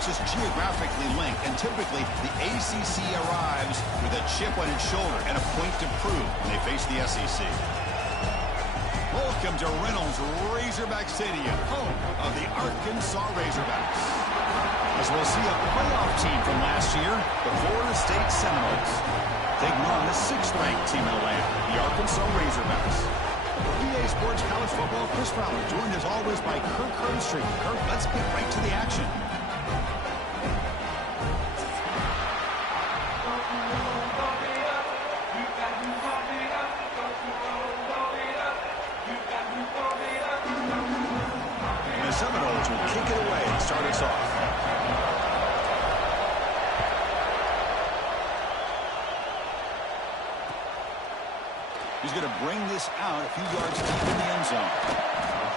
conferences geographically linked, and typically the ACC arrives with a chip on its shoulder and a point to prove when they face the SEC. Welcome to Reynolds Razorback Stadium, home of the Arkansas Razorbacks. As we'll see a playoff team from last year, the Florida State Seminoles, taking on the 6th-ranked team in the land, the Arkansas Razorbacks. EA Sports College Football, Chris Fowler, joined as always by Kirk Herbstreit. Kirk, let's get right to the action. And the Seminoles will kick it away and start us off. He's going to bring this out a few yards deep in the end zone.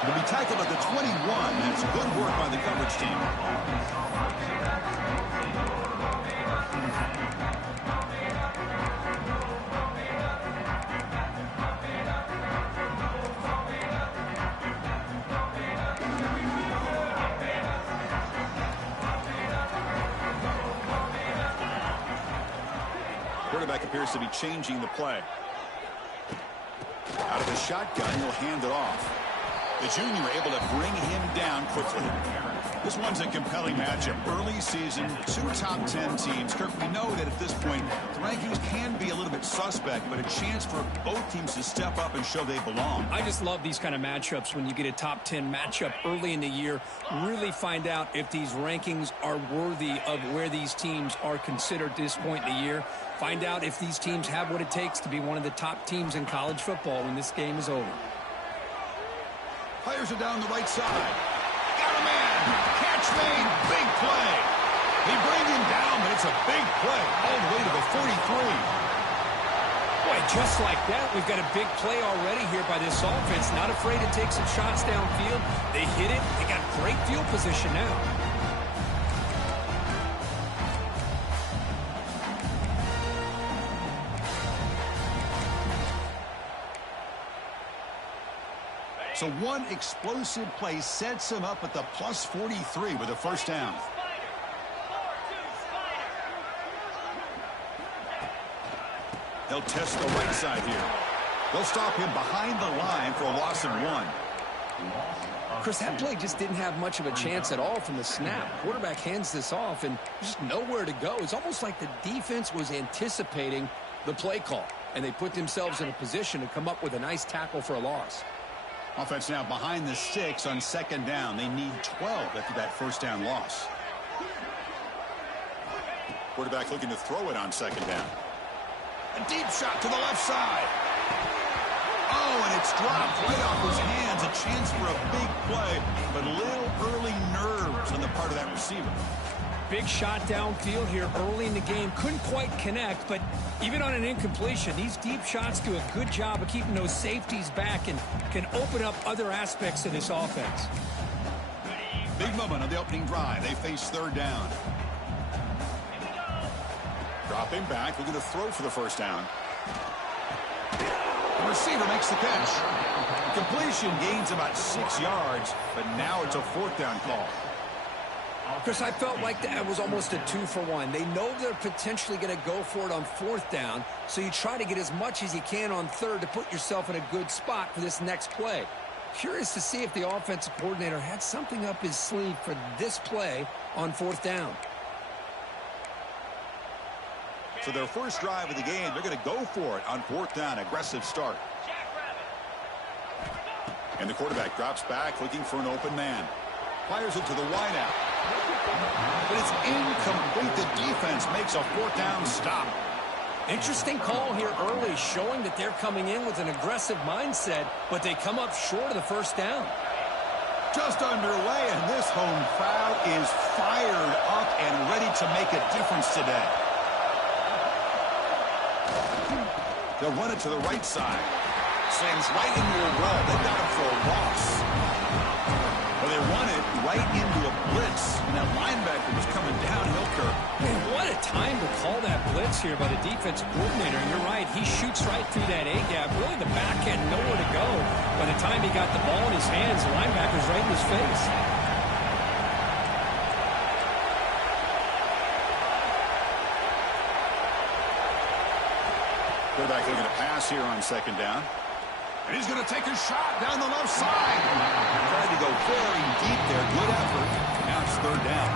He'll be tackled at the 21. That's good work by the coverage team. Quarterback appears to be changing the play. Out of the shotgun, he'll hand it off. The junior able to bring him down quickly. This one's a compelling matchup. Early season, 2 top 10 teams. Kirk, we know that at this point, the rankings can be a little bit suspect, but a chance for both teams to step up and show they belong. I just love these kind of matchups when you get a top 10 matchup early in the year. Really find out if these rankings are worthy of where these teams are considered at this point in the year. Find out if these teams have what it takes to be one of the top teams in college football when this game is over. Fires it down the right side. Got a man. Catch made. Big play. They bring him down, but it's a big play all the way to the 43. Boy, just like that, we've got a big play already here by this offense. Not afraid to take some shots downfield. They hit it. They got great field position now. So one explosive play sets him up at the plus 43 with a first down. They'll test the right side here. They'll stop him behind the line for a loss of 1. Chris, that play just didn't have much of a chance at all from the snap. Quarterback hands this off and just nowhere to go. It's almost like the defense was anticipating the play call, and they put themselves in a position to come up with a nice tackle for a loss. Offense now behind the sticks on 2nd down. They need 12 after that first down loss. Quarterback looking to throw it on 2nd down. A deep shot to the left side. Oh, and it's dropped right off his hands. A chance for a big play, but little early nerves on the part of that receiver. Big shot downfield here early in the game. Couldn't quite connect, but even on an incompletion, these deep shots do a good job of keeping those safeties back and can open up other aspects of this offense. Big moment on the opening drive. They face 3rd down. Dropping back, looking to throw for the first down. The receiver makes the catch. Completion gains about 6 yards, but now it's a 4th down call. Chris, I felt like that was almost a 2-for-1. They know they're potentially going to go for it on 4th down, so you try to get as much as you can on 3rd to put yourself in a good spot for this next play. Curious to see if the offensive coordinator had something up his sleeve for this play on 4th down. So their first drive of the game, they're going to go for it on 4th down. Aggressive start. And the quarterback drops back looking for an open man. Fires it to the wideout. But it's incomplete. The defense makes a 4th down stop. Interesting call here early, showing that they're coming in with an aggressive mindset, but they come up short of the first down. Just underway, and this home crowd is fired up and ready to make a difference today. They'll run it to the right side. Sends right into a roll. They got it for a loss. Well, they run it right into a blitz, and that linebacker was coming downhill, Kirk. Man, what a time to call that blitz here by the defensive coordinator. You're right. He shoots right through that A-gap. Really, the back end, nowhere to go. By the time he got the ball in his hands, the linebacker's right in his face. Quarterback looking to pass here on second down. And he's going to take a shot down the left side. Tried to go very deep there. Good effort. Now it's third down.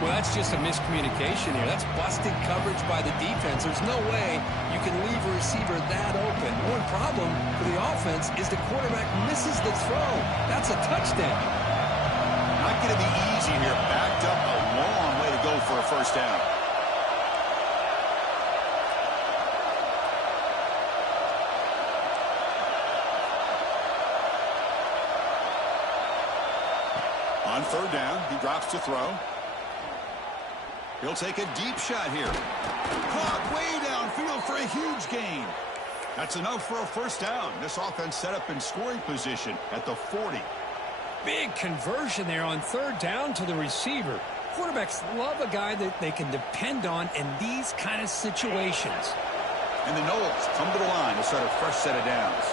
Well, that's just a miscommunication here. That's busted coverage by the defense. There's no way you can leave a receiver that open. One problem for the offense is the quarterback misses the throw. That's a touchdown. Not going to be easy here. Backed up a long way to go for a first down. On third down, he drops to throw. He'll take a deep shot here. Caught way downfield for a huge gain. That's enough for a first down. This offense set up in scoring position at the 40. Big conversion there on third down to the receiver. Quarterbacks love a guy that they can depend on in these kind of situations. And the Knowles come to the line to start a fresh set of downs.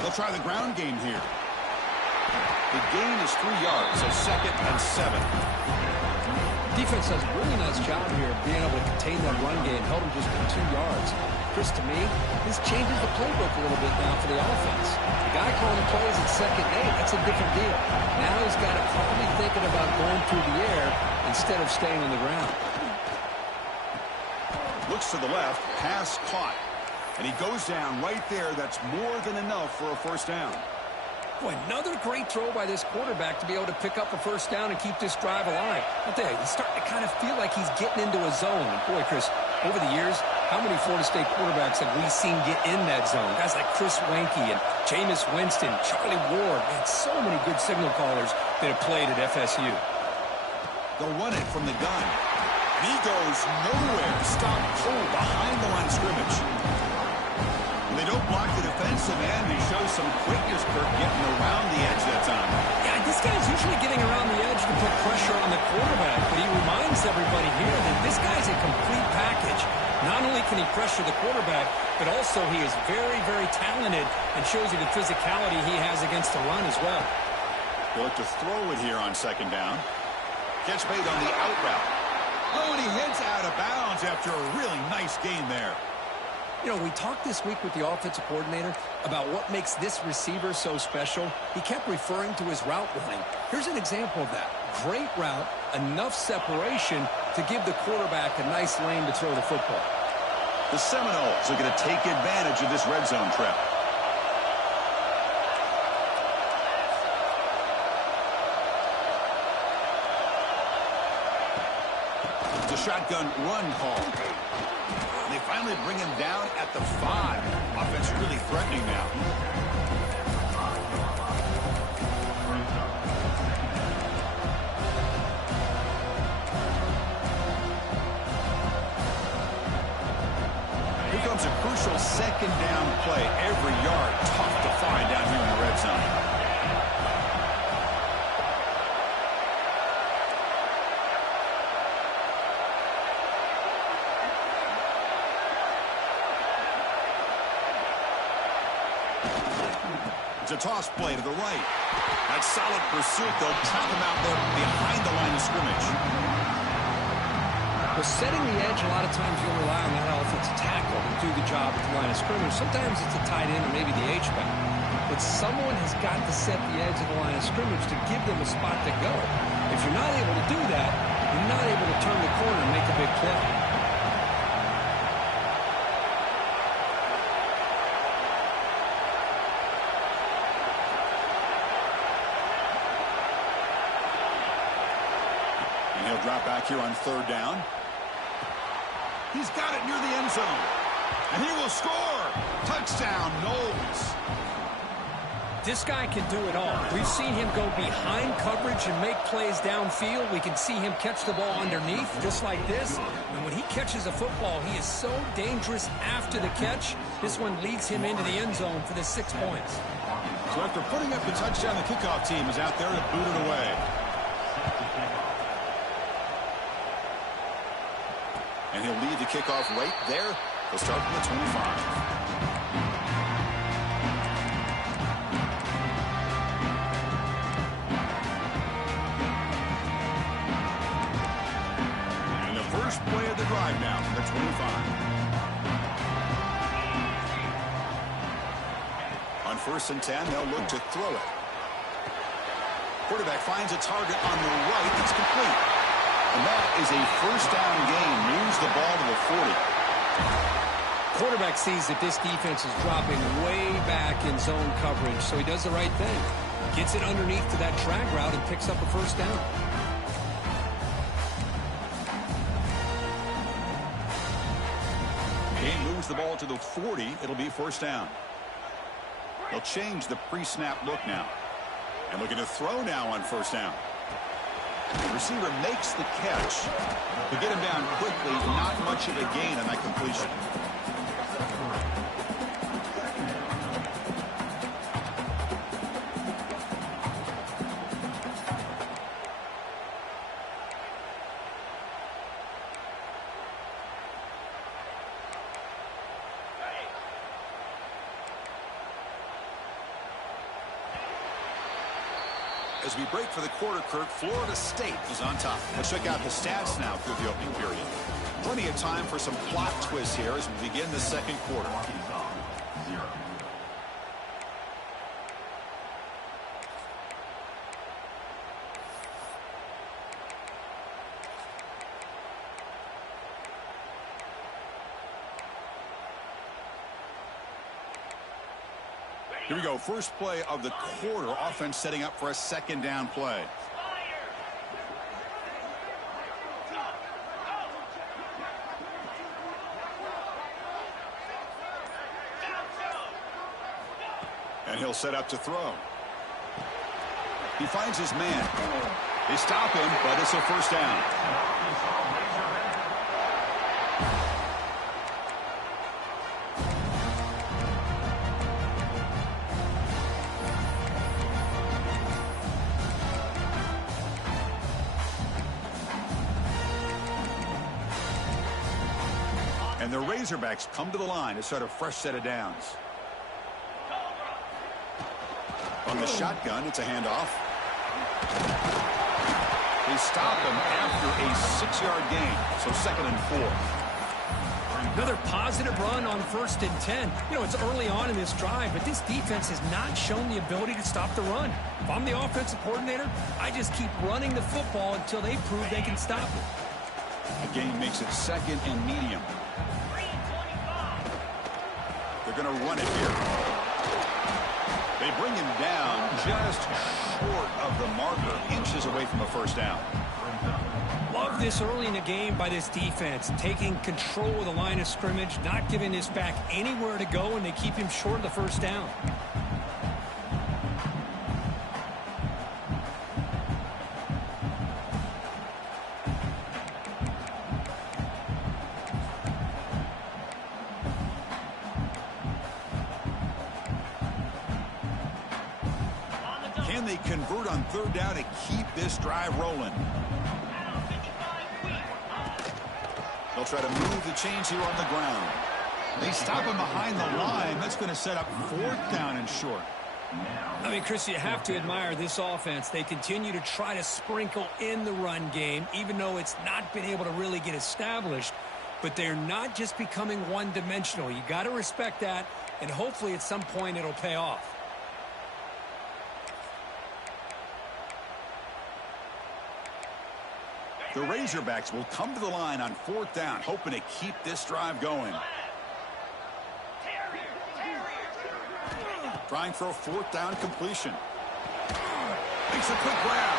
They'll try the ground game here. The gain is 3 yards, so second and 7. Defense does a really nice job here of being able to contain that run game. Held him just for 2 yards. Chris, to me, this changes the playbook a little bit now for the offense. The guy calling the plays at second and 8, that's a different deal. Now he's got to probably thinking about going through the air instead of staying on the ground. Looks to the left, pass caught. And he goes down right there. That's more than enough for a first down. Boy, another great throw by this quarterback to be able to pick up a first down and keep this drive alive. I'll tell you, he's starting to kind of feel like he's getting into a zone. And boy, Chris, over the years, how many Florida State quarterbacks have we seen get in that zone? Guys like Chris Weinke and Jameis Winston, Charlie Ward. Man, so many good signal callers that have played at FSU. They'll run it from the gun. And he goes nowhere. Stop cold behind the line of scrimmage. They don't block the defensive end. He shows some quickness, Kirk, getting around the edge that time. Yeah, this guy's usually getting around the edge to put pressure on the quarterback, but he reminds everybody here that this guy's a complete package. Not only can he pressure the quarterback, but also he is very, very talented and shows you the physicality he has against the run as well. They'll look to throw it here on second down. Catch made on the out route. Oh, and he heads out of bounds after a really nice gain there. You know, we talked this week with the offensive coordinator about what makes this receiver so special. He kept referring to his route running. Here's an example of that. Great route, enough separation to give the quarterback a nice lane to throw the football. The Seminoles are going to take advantage of this red zone trap. It's a shotgun run call. They finally bring him down at the 5. Offense really threatening now. Here comes a crucial second down play. Every yard tough to find down here in the red zone. It's a toss play to the right. That's solid pursuit. They'll trap him out there behind the line of scrimmage. Well, setting the edge, a lot of times you'll rely on that offensive tackle to do the job at the line of scrimmage. Sometimes it's a tight end or maybe the H-back. But someone has got to set the edge of the line of scrimmage to give them a spot to go. If you're not able to do that, you're not able to turn the corner and make a big play. He'll drop back here on third down. He's got it near the end zone. And he will score. Touchdown, Knowles. This guy can do it all. We've seen him go behind coverage and make plays downfield. We can see him catch the ball underneath, just like this. And when he catches a football, he is so dangerous after the catch. This one leads him into the end zone for the 6 points. So after putting up the touchdown, the kickoff team is out there to boot it away. And he'll lead the kickoff right there. He'll start from the 25. And the first play drive now from the 25. On 1st and 10, they'll look to throw it. Quarterback finds a target on the right. It's complete. And that is a first down gain. Moves the ball to the 40. Quarterback sees that this defense is dropping way back in zone coverage, so he does the right thing. Gets it underneath to that drag route and picks up a first down. Game moves the ball to the 40. It'll be first down. They'll change the pre-snap look now. And looking to throw now on first down. The receiver makes the catch. To get him down quickly, not much of a gain on that completion. As we break for the quarter, Kirk, Florida State is on top. Let's check out the stats now through the opening period. Plenty of time for some plot twists here as we begin the second quarter. Here we go. First play of the quarter. Offense setting up for a second down play. And he'll set up to throw. He finds his man. They stop him, but it's a first down. And the Razorbacks come to the line to start a fresh set of downs. On the shotgun, it's a handoff. They stop him after a 6-yard gain, so 2nd and 4. Another positive run on 1st and 10. You know, it's early on in this drive, but this defense has not shown the ability to stop the run. If I'm the offensive coordinator, I just keep running the football until they prove they can stop it. The gain makes it 2nd and medium. They're going to run it here. They bring him down just short of the marker, inches away from a first down. Love this early in the game by this defense, taking control of the line of scrimmage, not giving this back anywhere to go, and they keep him short of the first down. Can they convert on 3rd down to keep this drive rolling? They'll try to move the chains here on the ground. They stop him behind the line. That's going to set up 4th down and short. I mean, Chris, you have to admire this offense. They continue to try to sprinkle in the run game, even though it's not been able to really get established. But they're not just becoming one-dimensional. You got to respect that, and hopefully at some point it'll pay off. The Razorbacks will come to the line on 4th down, hoping to keep this drive going. Trying for a 4th down completion. Makes a quick grab.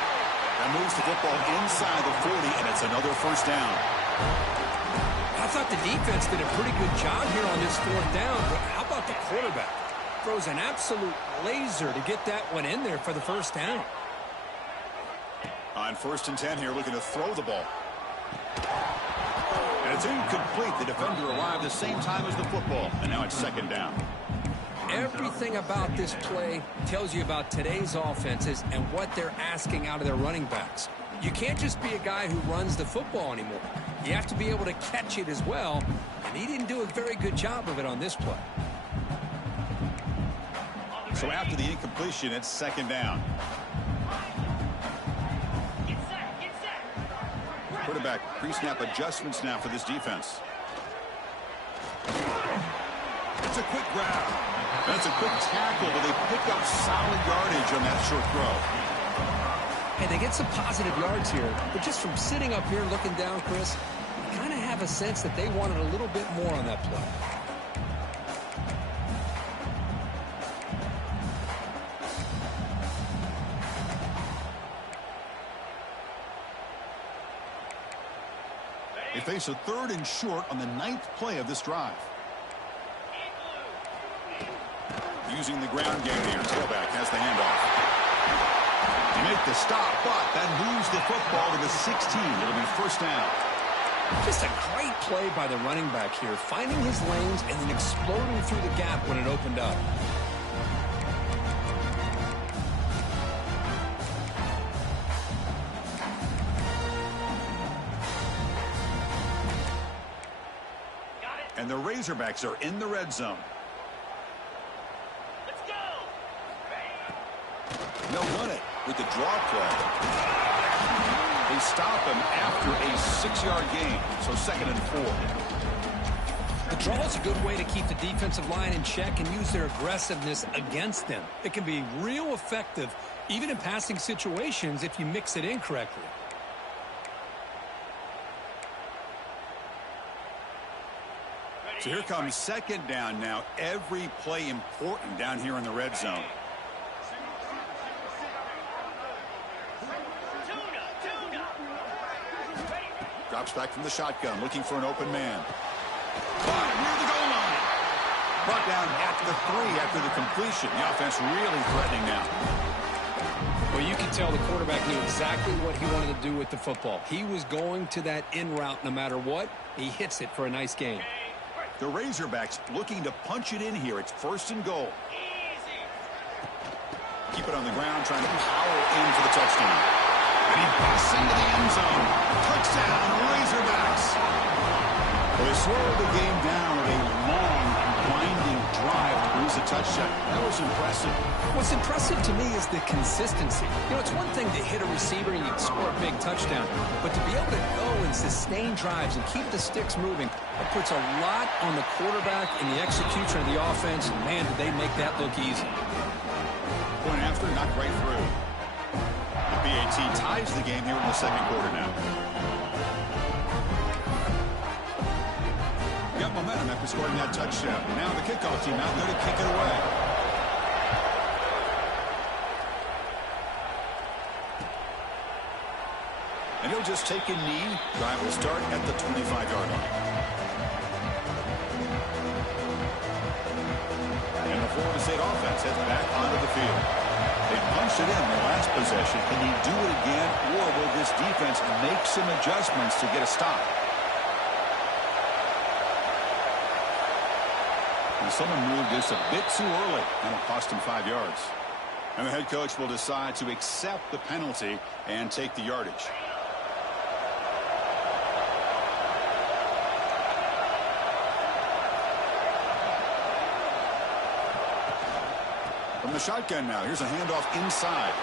That moves the football inside the 40, and it's another first down. I thought the defense did a pretty good job here on this 4th down, but how about the quarterback? Throws an absolute laser to get that one in there for the first down. On 1st and 10 here, looking to throw the ball. And it's incomplete. The defender arrived the same time as the football, and now it's 2nd down. Everything about this play tells you about today's offenses and what they're asking out of their running backs. You can't just be a guy who runs the football anymore. You have to be able to catch it as well, and he didn't do a very good job of it on this play. So after the incompletion, it's 2nd down. quarterback. Pre-snap adjustments now for this defense. It's a quick grab. That's a quick tackle, but they pick up solid yardage on that short throw. Hey, they get some positive yards here, but just from sitting up here looking down, Chris, you kind of have a sense that they wanted a little bit more on that play. They face a 3rd and short on the 9th play of this drive. Using the ground game here. Tailback has the handoff. They make the stop, but that moves the football to the 16. It'll be first down. Just a great play by the running back here, finding his lanes and then exploding through the gap when it opened up. And the Razorbacks are in the red zone. Let's go! They'll run it with the draw play. They stop him after a 6-yard gain, so 2nd and 4. The draw is a good way to keep the defensive line in check and use their aggressiveness against them. It can be real effective, even in passing situations, if you mix it in correctly. So here comes 2nd down now. Every play important down here in the red zone. Drops back from the shotgun, looking for an open man. But near the goal line. Brought down at the 3 after the completion. The offense really threatening now. Well, you can tell the quarterback knew exactly what he wanted to do with the football. He was going to that in route no matter what. He hits it for a nice gain. The Razorbacks looking to punch it in here. It's 1st and goal. Keep it on the ground, trying to power in for the touchdown. And he busts into the end zone. Touchdown, Razorbacks. Well, they slowed the game down with a long, winding drive to produce a touchdown. That was impressive. What's impressive to me is the consistency. You know, it's one thing to hit a receiver and you can score a big touchdown, but to be able to go and sustain drives and keep the sticks moving, it puts a lot on the quarterback and the execution of the offense, and man, did they make that look easy. Point after, knocked right through. The BAT ties the game here in the 2nd quarter now. Got momentum after scoring that touchdown. Now the kickoff team out there to kick it away. And he'll just take a knee. Drive will start at the 25-yard line. And the Florida State offense heads back onto the field. They punched it in the last possession. Can he do it again, or will this defense make some adjustments to get a stop? And someone moved this a bit too early, and it cost him 5 yards. And the head coach will decide to accept the penalty and take the yardage. From the shotgun now, here's a handoff inside.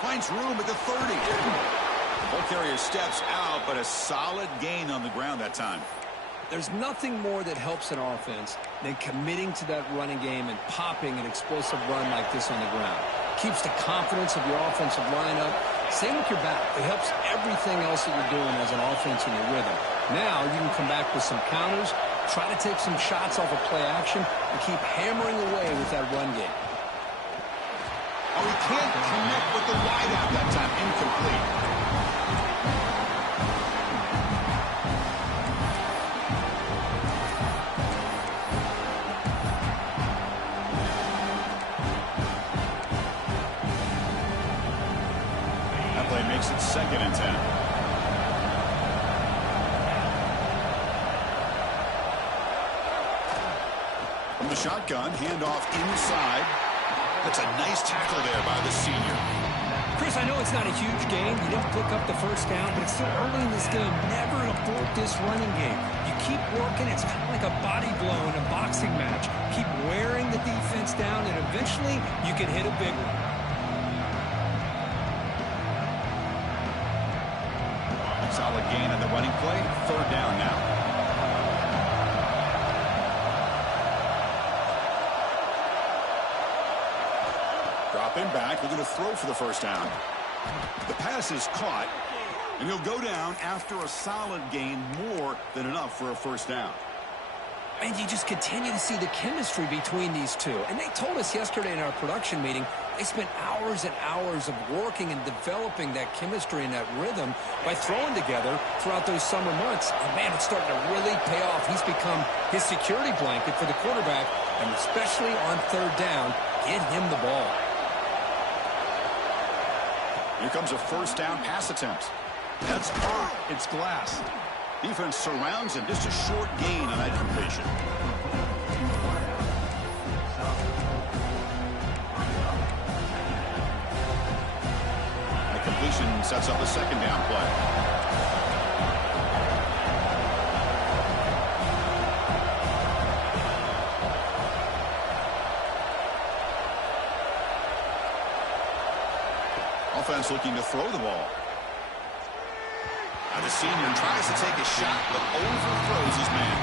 Finds room at the 30. The ball carrier steps out, but a solid gain on the ground that time. There's nothing more that helps an offense than committing to that running game and popping an explosive run like this on the ground. Keeps the confidence of your offensive lineup. Same with your back. It helps everything else that you're doing as an offense in your rhythm. Now you can come back with some counters, try to take some shots off of play action, and keep hammering away with that run game. Oh, he can't connect with the wideout that time. Incomplete. Makes it 2nd and 10. From the shotgun, handoff inside. That's a nice tackle there by the senior. Chris, I know it's not a huge gain. You didn't pick up the first down, but it's still early in this game. Never abort this running game. You keep working. It's kind of like a body blow in a boxing match. Keep wearing the defense down, and eventually you can hit a big one. Solid gain on the running play. Third down now. Dropping back, looking to throw for the first down. The pass is caught, and he'll go down after a solid gain, more than enough for a first down. And you just continue to see the chemistry between these two. And they told us yesterday in our production meeting, they spent hours and hours of working and developing that chemistry and that rhythm by throwing together throughout those summer months. And, man, it's starting to really pay off. He's become his security blanket for the quarterback, and especially on third down, get him the ball. Here comes a first down pass attempt. That's hurt. It's Glass. Defense surrounds him. Just a short gain on that completion. The completion sets up a second down play. Offense looking to throw the ball. Now the senior tries to take a shot, but overthrows his man.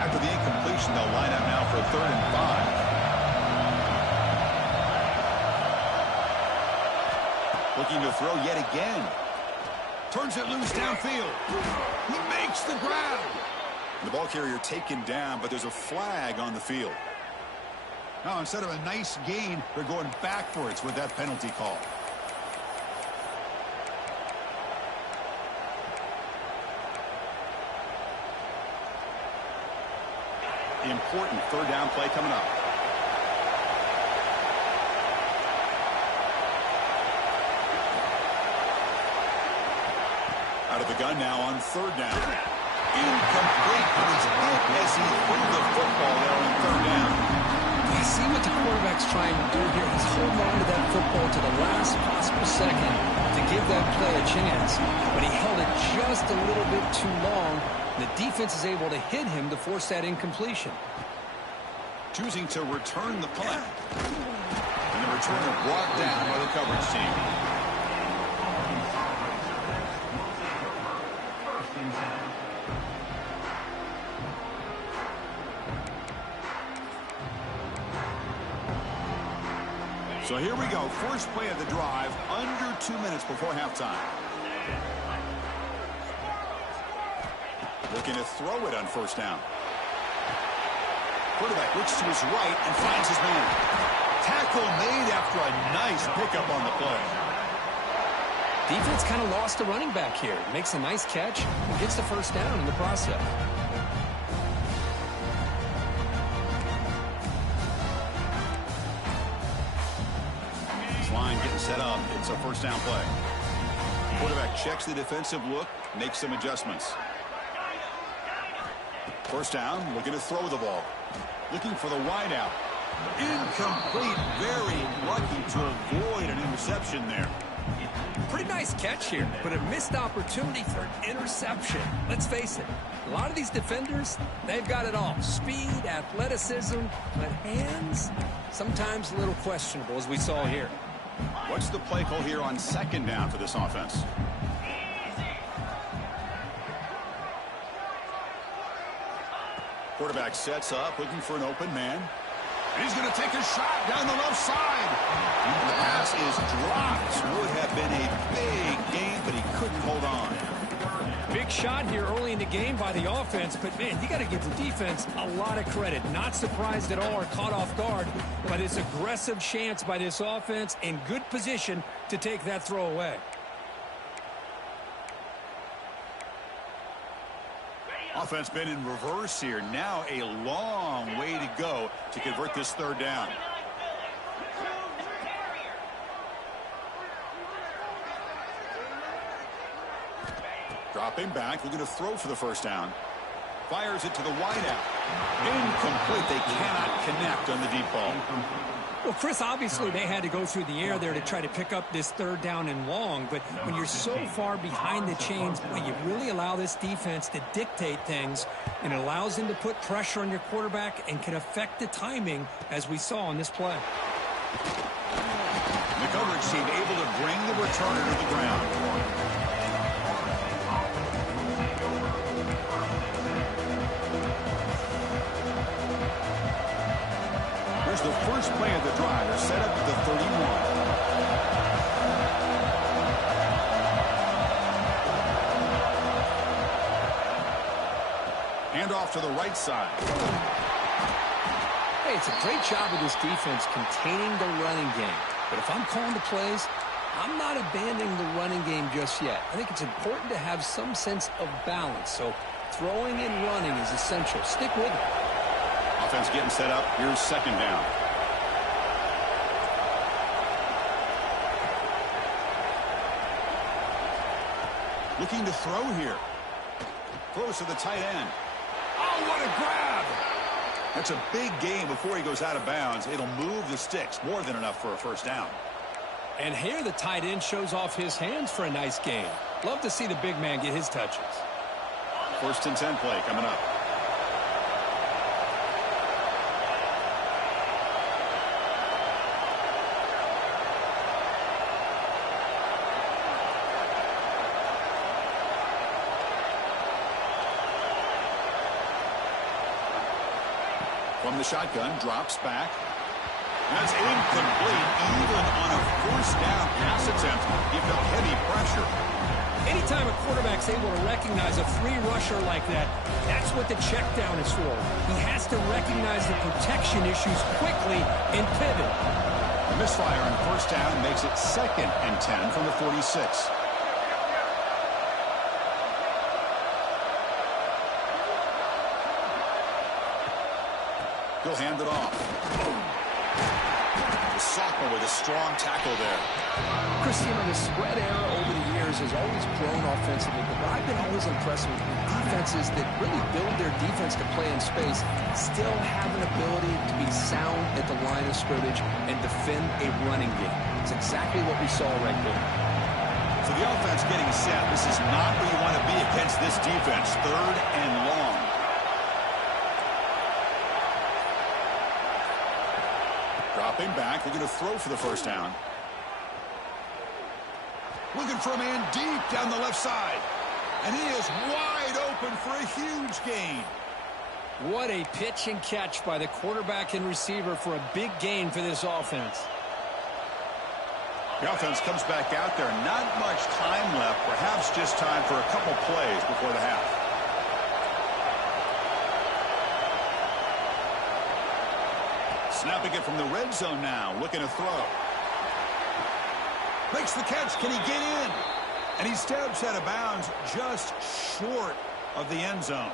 After the incompletion, they'll line up now for a 3rd and 5. Looking to throw yet again. Turns it loose downfield. He makes the grab. The ball carrier taken down, but there's a flag on the field. Now, instead of a nice gain, they're going backwards with that penalty call. Important third down play coming up. Out of the gun now on third down. Incomplete, but it's out as he threw the football there on third down. I see what the quarterback's trying to do here. He's holding on to that football to the last possible second to give that play a chance. But he held it just a little bit too long. The defense is able to hit him to force that incompletion. Choosing to return the punt. And the returner brought down by the coverage team. So here we go. First play of the drive, under 2 minutes before halftime. Looking to throw it on first down. Quarterback looks to his right and finds his man. Tackle made after a nice pickup on the play. Defense kind of lost a running back here. Makes a nice catch and gets the first down in the process. Line getting set up. It's a first down play. Quarterback checks the defensive look, makes some adjustments. First down, looking to throw the ball. Looking for the wide out. Incomplete. Very lucky to avoid an interception there. Pretty nice catch here, but a missed opportunity for an interception. Let's face it, a lot of these defenders, they've got it all. Speed, athleticism, but hands, sometimes a little questionable, as we saw here. What's the play call here on second down for this offense? Quarterback sets up, looking for an open man. And he's going to take a shot down the left side. And the pass is dropped. Would have been a big gain, but he couldn't hold on. Big shot here early in the game by the offense, but, man, you got to give the defense a lot of credit. Not surprised at all or caught off guard by this aggressive chance by this offense in good position to take that throw away. Offense been in reverse here. Now a long way to go to convert this third down. Dropping back, looking to throw for the first down. Fires it to the wideout. Incomplete. They cannot connect on the deep ball. Well, Chris, obviously they had to go through the air there to try to pick up this third down and long, but when you're so far behind the chains, boy, you really allow this defense to dictate things, and it allows them to put pressure on your quarterback and can affect the timing, as we saw on this play. The coverage team able to bring the returner to the ground. Here's the first play of the drive. They're set up at the 31. Hand off to the right side. Hey, it's a great job of this defense containing the running game. But if I'm calling the plays, I'm not abandoning the running game just yet. I think it's important to have some sense of balance. So throwing and running is essential. Stick with it. Offense getting set up. Here's second down. Looking to throw here. Close to the tight end. Oh, what a grab! That's a big gain before he goes out of bounds. It'll move the sticks. More than enough for a first down. And here the tight end shows off his hands for a nice gain. Love to see the big man get his touches. First and 10 play coming up. From the shotgun, drops back. That's incomplete, even on a first down pass attempt. He felt heavy pressure. Anytime a quarterback's able to recognize a free rusher like that, that's what the check down is for. He has to recognize the protection issues quickly and pivot. A misfire on first down makes it 2nd and 10 from the 46. He'll hand it off. The sophomore with a strong tackle there. Chris, you know, the spread era over the years has always grown offensively, but what I've been always impressed with defenses that really build their defense to play in space still have an ability to be sound at the line of scrimmage and defend a running game. It's exactly what we saw right there. So the offense getting set. This is not where you want to be against this defense. 3rd and long. Dropping back. They're going to throw for the first down. Looking for a man deep down the left side. And he is wide open for a huge gain. What a pitch and catch by the quarterback and receiver for a big gain for this offense. The offense comes back out there. Not much time left. Perhaps just time for a couple plays before the half. Snapping it from the red zone now. Looking to throw. Makes the catch. Can he get in? And he steps out of bounds just short of the end zone.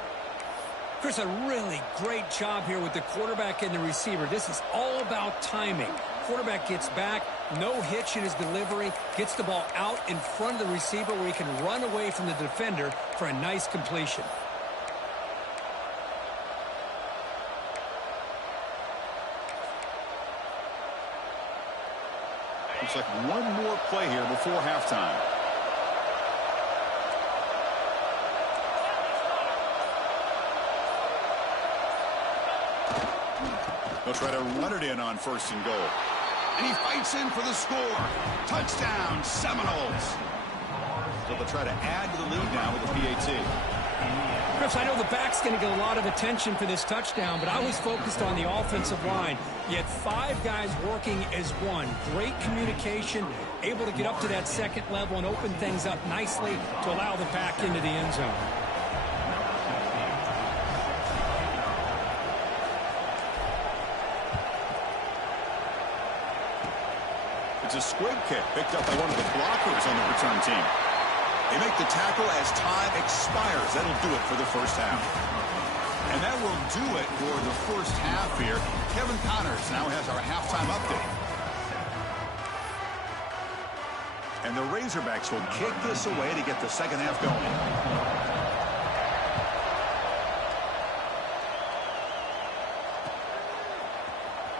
Chris, a really great job here with the quarterback and the receiver. This is all about timing. Quarterback gets back, no hitch in his delivery, gets the ball out in front of the receiver where he can run away from the defender for a nice completion. Looks like one more play here before halftime. They'll try to run it in on 1st and goal. And he fights in for the score. Touchdown, Seminoles. So they'll try to add to the lead now with a PAT. Chris, I know the back's going to get a lot of attention for this touchdown, but I was focused on the offensive line. You had 5 guys working as one. Great communication, able to get up to that second level and open things up nicely to allow the back into the end zone. It's a squib kick picked up by one of the blockers on the return team. They make the tackle as time expires. That'll do it for the first half. And that will do it for the first half here. Kevin Connors now has our halftime update. And the Razorbacks will kick this away to get the second half going.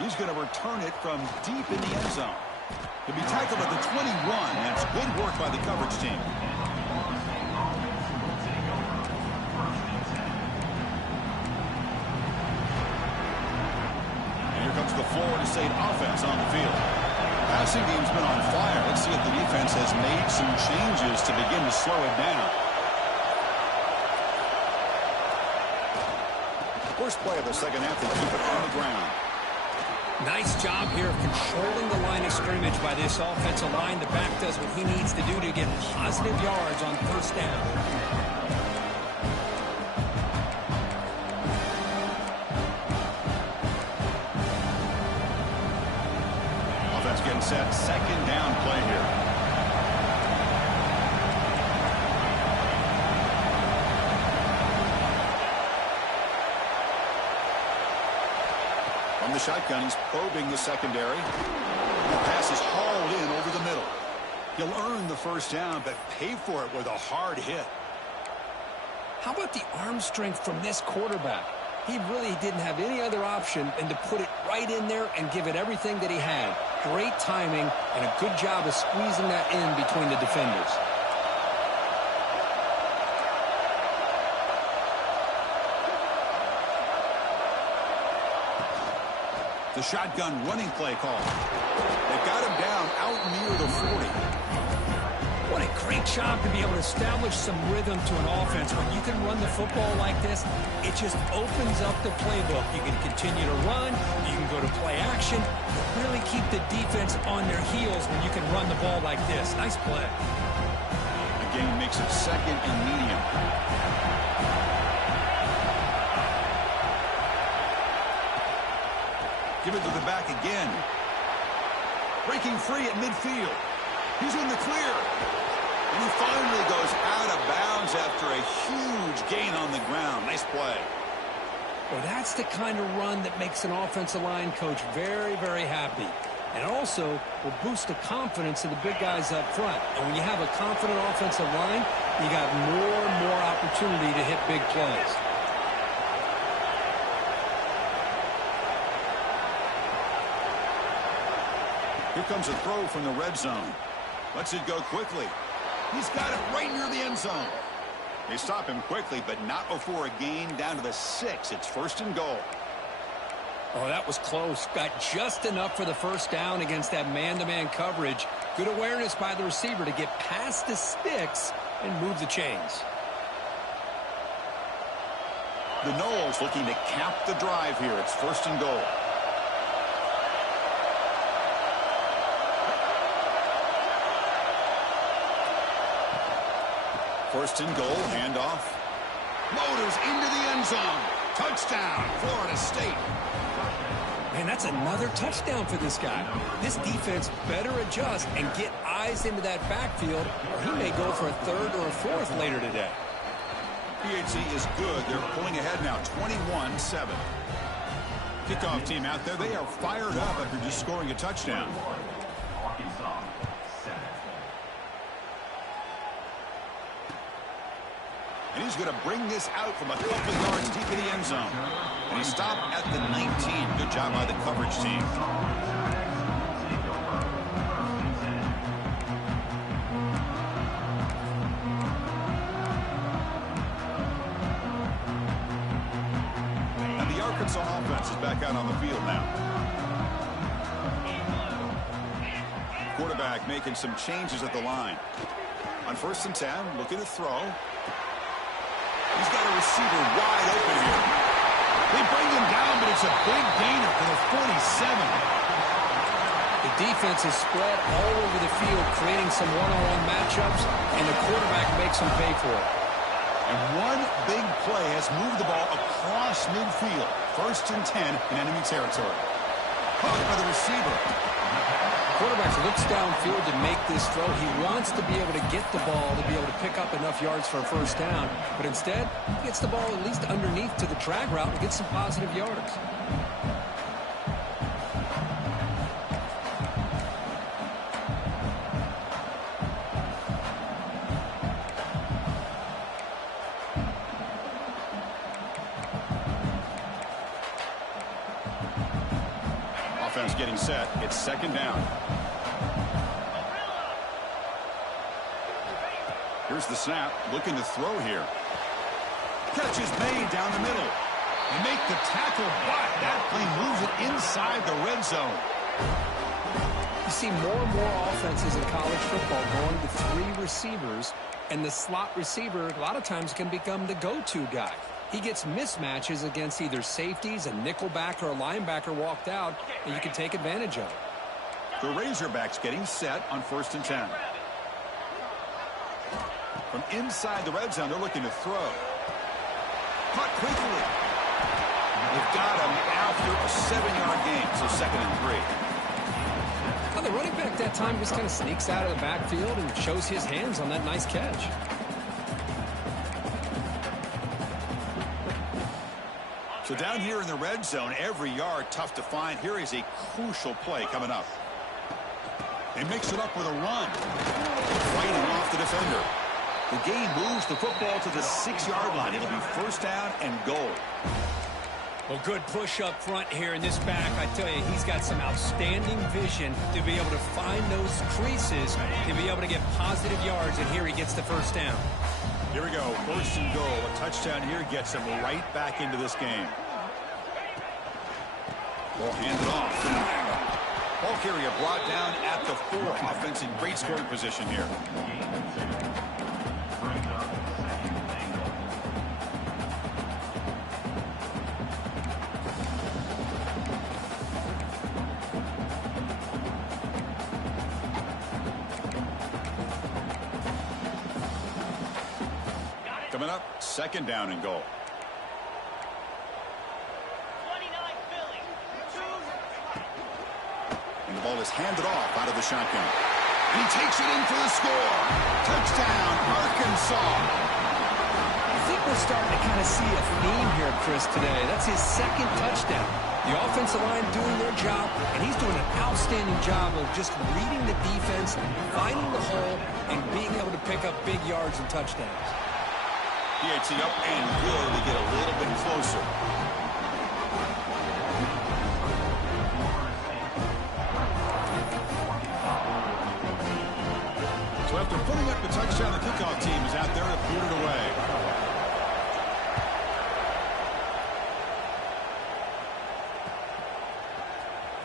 He's going to return it from deep in the end zone. He'll be tackled at the 21. That's good work by the coverage team. And here comes the Florida State offense on the field. Passing game's been on fire. Let's see if the defense has made some changes to begin to slow it down. First play of the second half, they keep it on the ground. Nice job here of controlling the line of scrimmage by this offensive line. The back does what he needs to do to get positive yards on first down. Offense getting set. Second down play here. From the shotgun, he's probing the secondary. The pass is hauled in over the middle. He'll earn the first down, but pay for it with a hard hit. How about the arm strength from this quarterback? He really didn't have any other option than to put it right in there and give it everything that he had. Great timing and a good job of squeezing that in between the defenders. The shotgun running play call. They've got him down out near the 40. What a great job to be able to establish some rhythm to an offense. When you can run the football like this, it just opens up the playbook. You can continue to run. You can go to play action. Really keep the defense on their heels when you can run the ball like this. Nice play. The game makes it second and medium. Give it to the back again. Breaking free at midfield. He's in the clear. And he finally goes out of bounds after a huge gain on the ground. Nice play. Well, that's the kind of run that makes an offensive line coach very, very happy. And also will boost the confidence of the big guys up front. And when you have a confident offensive line, you got more and more opportunity to hit big plays. Here comes a throw from the red zone. Lets it go quickly. He's got it right near the end zone. They stop him quickly, but not before a gain down to the 6. It's first and goal. Oh, that was close. Got just enough for the first down against that man-to-man coverage. Good awareness by the receiver to get past the sticks and move the chains. The Noles looking to cap the drive here. It's first and goal. First and goal, handoff. Motors into the end zone. Touchdown, Florida State. Man, that's another touchdown for this guy. This defense better adjust and get eyes into that backfield, or he may go for a third or a fourth later today. PHC is good. They're pulling ahead now, 21-7. Kickoff team out there. They are fired up after just scoring a touchdown. And he's going to bring this out from a couple yards deep in the end zone. And he stopped at the 19. Good job by the coverage team. And the Arkansas offense is back out on the field now. Quarterback making some changes at the line. On first and 10, looking to throw. He's got a receiver wide open here. They bring him down, but it's a big gainer for the 47. The defense is spread all over the field, creating some one-on-one matchups, and the quarterback makes them pay for it. And one big play has moved the ball across midfield. First and 10 in enemy territory. Caught by the receiver. Quarterback looks downfield to make this throw. He wants to be able to get the ball to be able to pick up enough yards for a first down. But instead, he gets the ball at least underneath to the drag route and gets some positive yards. offense getting set. It's second down. Here's the snap. Looking to throw here. Catch is made down the middle. They make the tackle, but that play moves it inside the red zone. You see more and more offenses in college football going to 3 receivers, and the slot receiver a lot of times can become the go-to guy. He gets mismatches against either safeties, a nickelback, or a linebacker walked out, and you can take advantage of it. The Razorbacks getting set on 1st and 10. From inside the red zone, they're looking to throw. Caught quickly. They've got him after a 7-yard gain, so 2nd and 3. Well, the running back that time just kind of sneaks out of the backfield and shows his hands on that nice catch. So down here in the red zone, every yard tough to find. Here is a crucial play coming up. They mix it up with a run. Fighting off the defender. The game moves the football to the 6-yard line. It'll be 1st down and goal. Well, good push up front here in this back. I tell you, he's got some outstanding vision to be able to find those creases, to be able to get positive yards, and here he gets the 1st down. Here we go, 1st and goal. A touchdown here gets him right back into this game. Ball handed off. Ball carrier brought down at the 4. Offense in great scoring position here. Coming up, 2nd down and goal. And the ball is handed off out of the shotgun. And he takes it in for the score. Touchdown, Arkansas. I think we're starting to kind of see a theme here, Chris, today. That's his 2nd touchdown. The offensive line doing their job, and he's doing an outstanding job of just reading the defense, finding the hole, and being able to pick up big yards and touchdowns. PAT up and good. We get a little bit closer. So after putting up the touchdown, the kickoff team is out there to boot it away.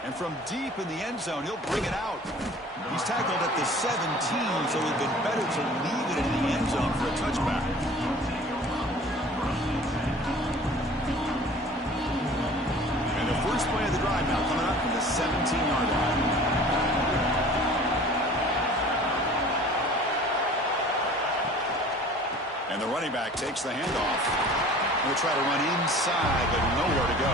And from deep in the end zone, he'll bring it out. He's tackled at the 17, so it would have been better to leave it in the end zone for a touchback. And the first play of the drive now coming up from the 17-yard line. And the running back takes the handoff. He'll try to run inside, but nowhere to go.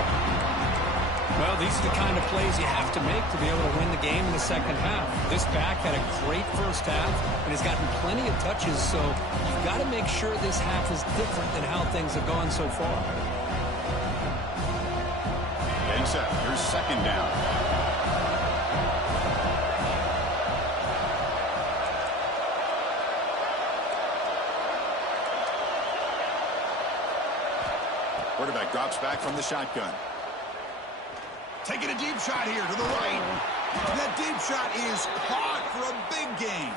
Well, these are the kind of plays you have to make to be able to win the game in the 2nd half. This back had a great 1st half and has gotten plenty of touches, so you've got to make sure this half is different than how things have gone so far. Getting set. Here's 2nd down. Quarterback drops back from the shotgun. Taking a deep shot here to the right. That deep shot is caught for a big gain.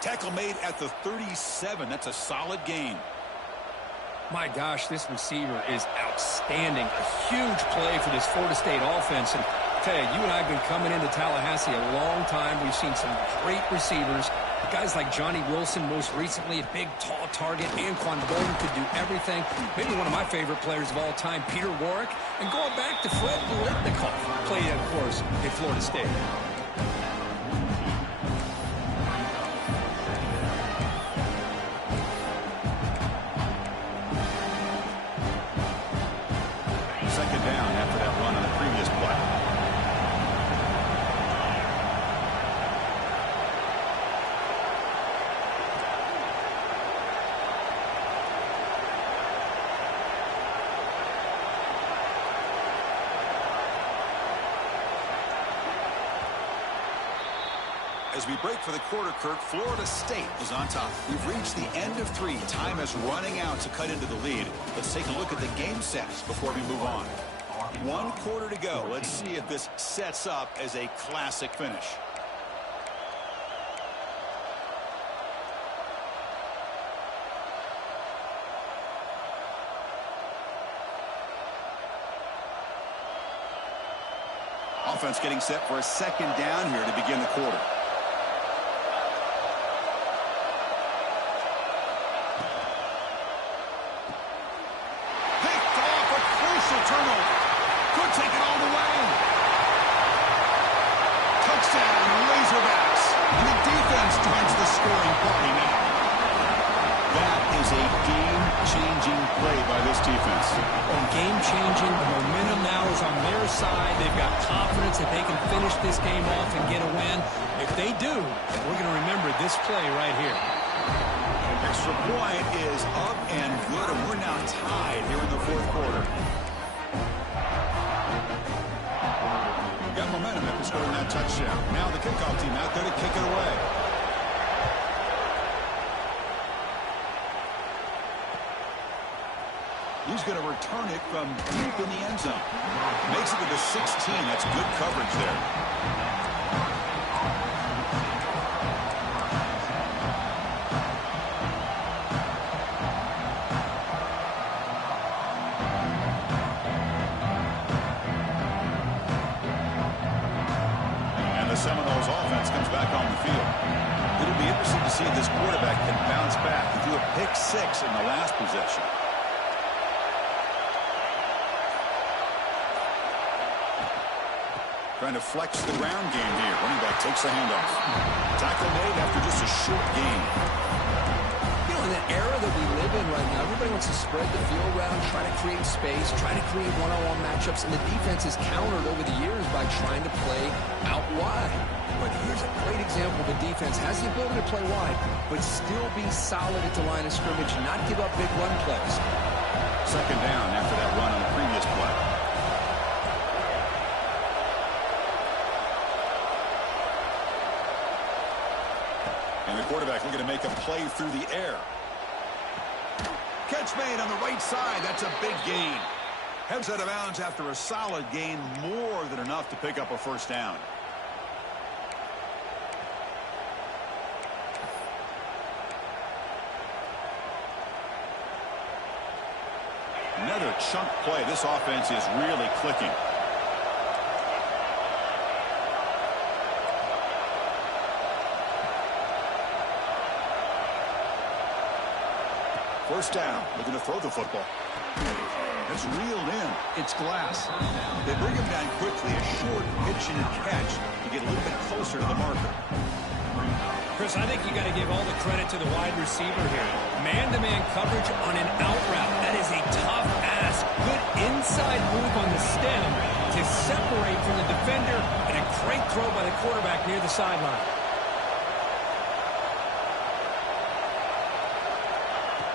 Tackle made at the 37. That's a solid gain. My gosh, this receiver is outstanding. A huge play for this Florida State offense. And I tell you, you and I have been coming into Tallahassee a long time. We've seen some great receivers. Guys like Johnny Wilson, most recently, a big, tall target. Anquan Bolden could do everything. Maybe one of my favorite players of all time, Peter Warrick. And going back to Fred Biletnikoff, played, of course, at Florida State. Second down after that run on the previous play. As we break for the quarter, Kirk, Florida State is on top. We've reached the end of 3. Time is running out to cut into the lead. Let's take a look at the game sets before we move on. 1 quarter to go. Let's see if this sets up as a classic finish. Offense getting set for a 2nd down here to begin the quarter. Picked off, a crucial turnover. Could take it all the way. Touchdown, Razorbacks. And the defense joins the scoring party now. That is a game-changing play by this defense. Oh, game-changing. The momentum now is on their side. They've got confidence that they can finish this game off and get a win. If they do, we're going to remember this play right here. Extra point is up and good, and we're now tied here in the 4th quarter. Got momentum after scoring that touchdown. Now the kickoff team out there to kick it away. He's going to return it from deep in the end zone. Makes it to the 16. That's good coverage there. And the Seminoles offense comes back on the field. It'll be interesting to see if this quarterback can bounce back. He threw a pick 6 in the last possession. Trying to flex the ground game here. Running back takes the handoff. Tackle made after just a short gain. You know, in the era that we live in right now, everybody wants to spread the field around, try to create space, try to create one-on-one matchups, and the defense is countered over the years by trying to play out wide. But here's a great example. The defense has the ability to play wide, but still be solid at the line of scrimmage, not give up big run plays. 2nd down after that run on the previous play. And the quarterback looking to make a play through the air. Catch made on the right side. That's a big gain. Heads out of bounds after a solid gain, more than enough to pick up a 1st down. Another chunk play. This offense is really clicking. First down. Looking to throw the football. It's reeled in. It's glass. They bring him down quickly. A short pitch and catch to get a little bit closer to the marker. Chris, I think you got to give all the credit to the wide receiver here. Man-to-man coverage on an out route. That is a tough ask. Good inside move on the stem to separate from the defender, and a great throw by the quarterback near the sideline.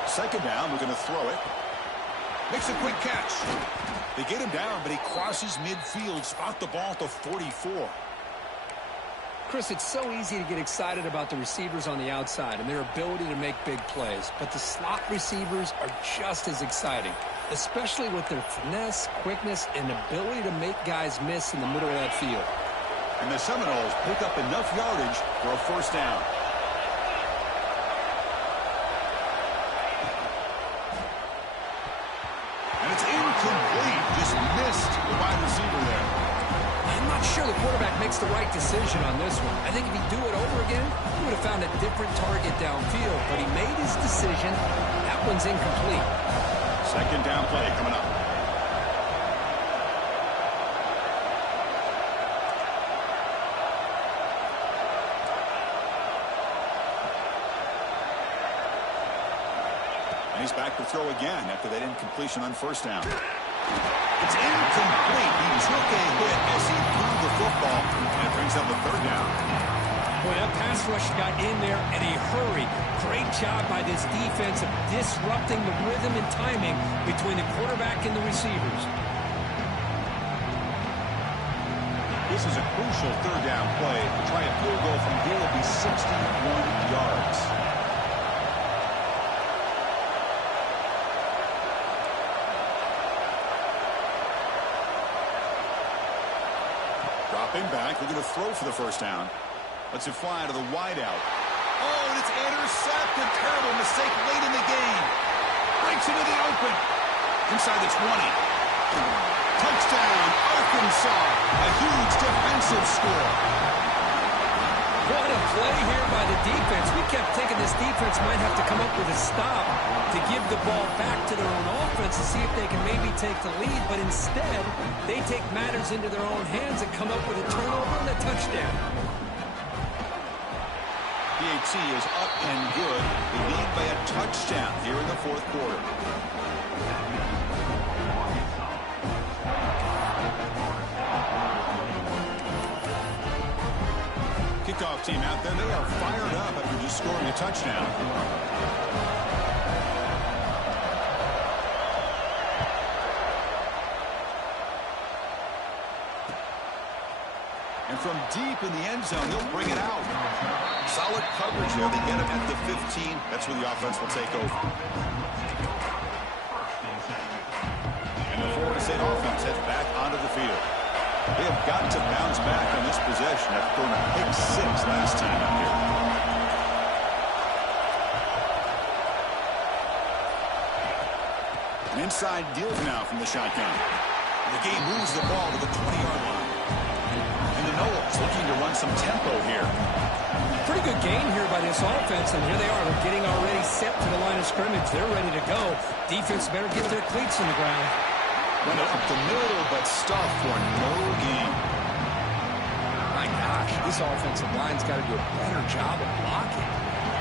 2nd down, we're going to throw it. Makes a quick catch. They get him down, but he crosses midfield, spot the ball to 44. Chris, it's so easy to get excited about the receivers on the outside and their ability to make big plays, but the slot receivers are just as exciting, especially with their finesse, quickness, and ability to make guys miss in the middle of that field. And the Seminoles pick up enough yardage for a 1st down. Incomplete. Just missed the wide receiver there. I'm not sure the quarterback makes the right decision on this one. I think if he'd do it over again, he would have found a different target downfield. But he made his decision. That one's incomplete. 2nd down play coming up. And he's back to throw again after that incompletion on 1st down. It's incomplete. He took a hit as he threw the football, and it brings up a 3rd down. Boy, that pass rush got in there in a hurry. Great job by this defense of disrupting the rhythm and timing between the quarterback and the receivers. This is a crucial 3rd down play. To try a field goal from here will be 61 yards. Dropping back, looking to throw for the first down. Lets it fly to the wideout. Oh, and it's intercepted. Terrible mistake late in the game. Breaks into the open. Inside the 20. Touchdown, Arkansas. A huge defensive score. What a play here by the defense. We kept thinking this defense might have to come up with a stop to give the ball back to their own offense to see if they can maybe take the lead. But instead, they take matters into their own hands and come up with a turnover and a touchdown. DHC is up and good. They lead by a touchdown here in the fourth quarter. Kickoff team out there. They are fired up after just scoring a touchdown. And from deep in the end zone, they'll bring it out. Solid coverage there. They get him at the 15. That's where the offense will take over. And the Florida State offense heads back onto the field. They have got to bounce back on this possession after throwing a pick 6 last time out here. An inside deal now from the shotgun. The game moves the ball to the 20-yard line. And the Noles looking to run some tempo here. Pretty good game here by this offense, and here they are. They're getting already set to the line of scrimmage. They're ready to go. Defense better get their cleats in the ground. Run it up the middle, but stuffed for no gain. My gosh, this offensive line's got to do a better job of blocking.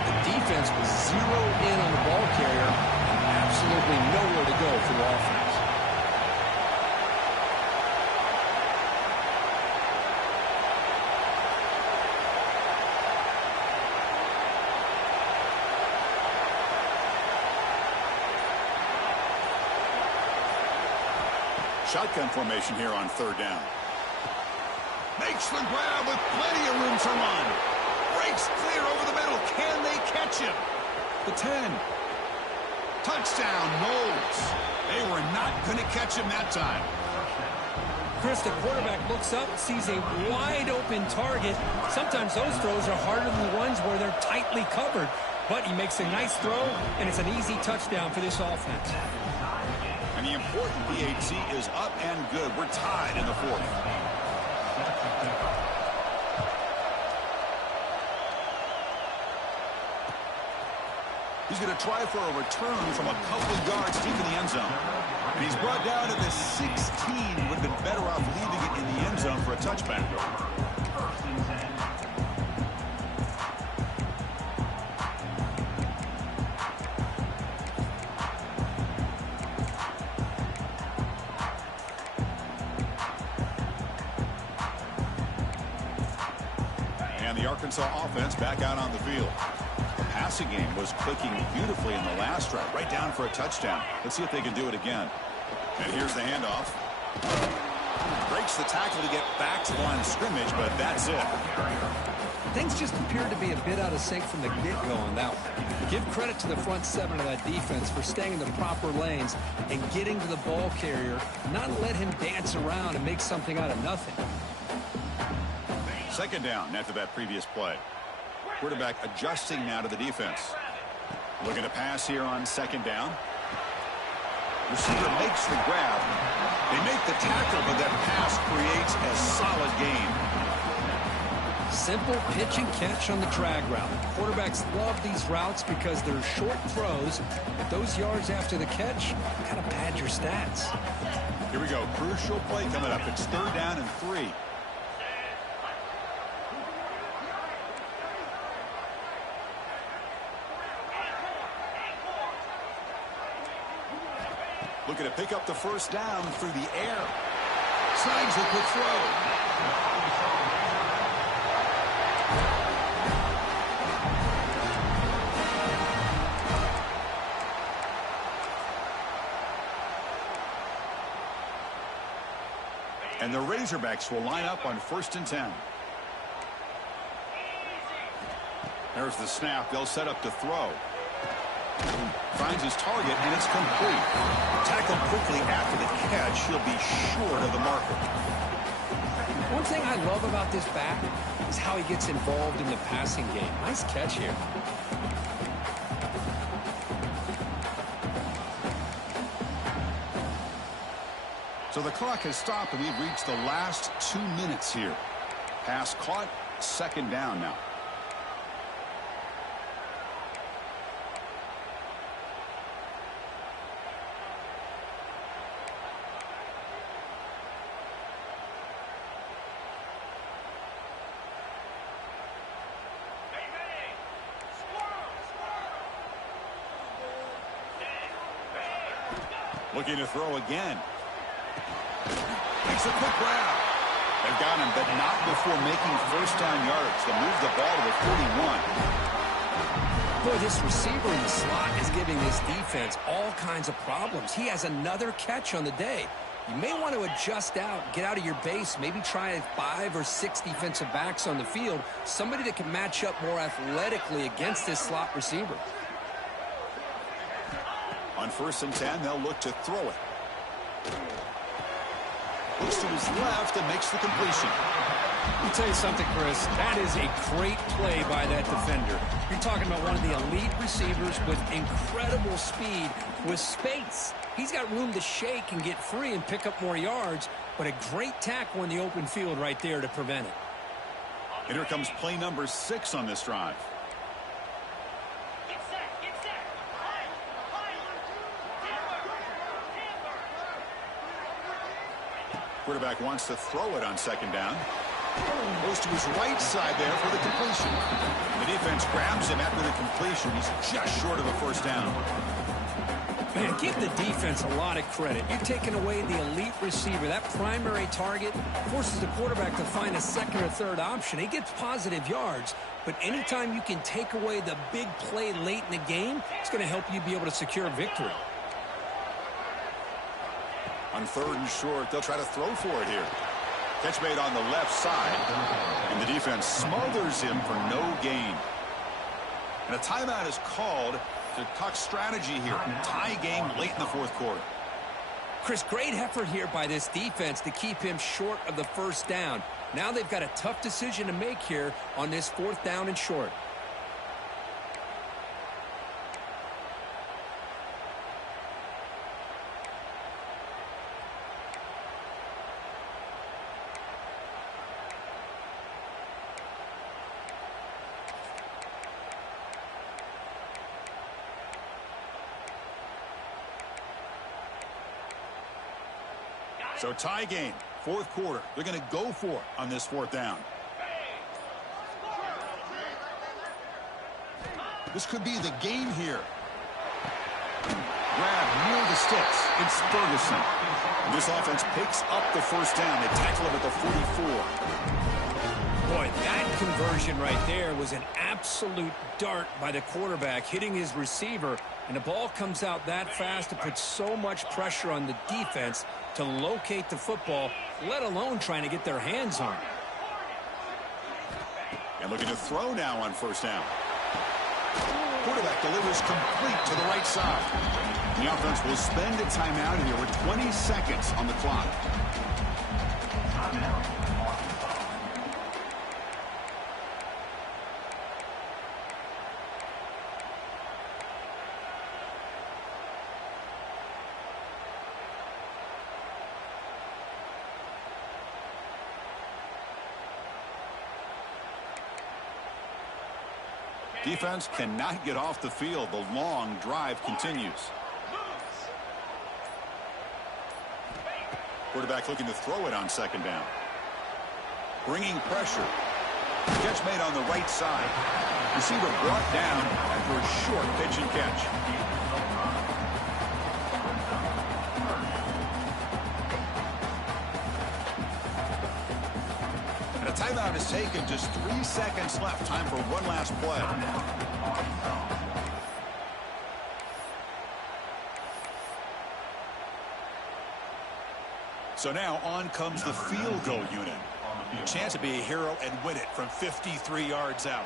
The defense was zeroed in on the ball carrier and absolutely nowhere to go for the offense. Shotgun formation here on third down. Makes the grab with plenty of room to run. Breaks clear over the middle. Can they catch him? The 10. Touchdown, Noles. They were not going to catch him that time. Chris, the quarterback looks up, sees a wide-open target. Sometimes those throws are harder than the ones where they're tightly covered. But he makes a nice throw, and it's an easy touchdown for this offense. And the important DHC is up and good. We're tied in the fourth. He's going to try for a return from a couple of yards deep in the end zone. And he's brought down to the 16. Would have been better off leaving it in the end zone for a touchback. And the Arkansas offense back out on the field. The passing game was clicking beautifully in the last drive, right down for a touchdown. Let's see if they can do it again. And here's the handoff. Breaks the tackle to get back to the line of scrimmage, but that's it. Things just appeared to be a bit out of sync from the get-go on that one. Give credit to the front seven of that defense for staying in the proper lanes and getting to the ball carrier, not let him dance around and make something out of nothing. Second down after that previous play. Quarterback adjusting now to the defense. Looking to pass here on second down. Receiver makes the grab. They make the tackle, but that pass creates a solid gain. Simple pitch and catch on the drag route. Quarterbacks love these routes because they're short throws, but those yards after the catch kind of pad your stats. Here we go. Crucial play coming up. It's third down and 3. Looking to pick up the first down through the air. Snags a quick throw. And the Razorbacks will line up on 1st and 10. There's the snap. They'll set up to throw. Finds his target, and it's complete. Tackled quickly after the catch. He'll be short of the marker. One thing I love about this back is how he gets involved in the passing game. Nice catch here. So the clock has stopped, and we've reached the last 2 minutes here. Pass caught, second down now. Looking to throw again. Makes a quick grab. They've got him, but not before making first down yards to move the ball to the 41. Boy, this receiver in the slot is giving this defense all kinds of problems. He has another catch on the day. You may want to adjust out, get out of your base, maybe try 5 or 6 defensive backs on the field, somebody that can match up more athletically against this slot receiver. On 1st and 10, they'll look to throw it. Looks to his left and makes the completion. Let me tell you something, Chris. That is a great play by that defender. You're talking about one of the elite receivers with incredible speed, with space. He's got room to shake and get free and pick up more yards, but a great tackle in the open field right there to prevent it. And here comes play number 6 on this drive. Quarterback wants to throw it on second down. Goes to his right side there for the completion. The defense grabs him after the completion. He's just short of a first down. Man, give the defense a lot of credit. You're taking away the elite receiver. That primary target forces the quarterback to find a second or third option. He gets positive yards, but anytime you can take away the big play late in the game, it's going to help you be able to secure victory. On 3rd and short, they'll try to throw for it here. Catch made on the left side, and the defense smothers him for no gain. And a timeout is called to talk strategy here. Tie game late in the 4th quarter. Chris, great effort here by this defense to keep him short of the first down. Now they've got a tough decision to make here on this 4th down and short. So tie game, 4th quarter. They're going to go for it on this 4th down. This could be the game here. Grab near the sticks. It's Ferguson. And this offense picks up the first down. They tackle him at the 44. Boy, that conversion right there was an absolute dart by the quarterback, hitting his receiver, and the ball comes out that fast. It puts so much pressure on the defense to locate the football, let alone trying to get their hands on it. And looking to throw now on first down. Quarterback delivers complete to the right side. The offense will spend a timeout here with 20 seconds on the clock. Defense cannot get off the field. The long drive continues. Quarterback looking to throw it on second down. Bringing pressure. Catch made on the right side. Receiver brought down after a short pitch and catch. And a timeout is taken. Just 3 seconds left. Time for one last play. So now on comes the field goal unit. Chance to be a hero and win it from 53 yards out.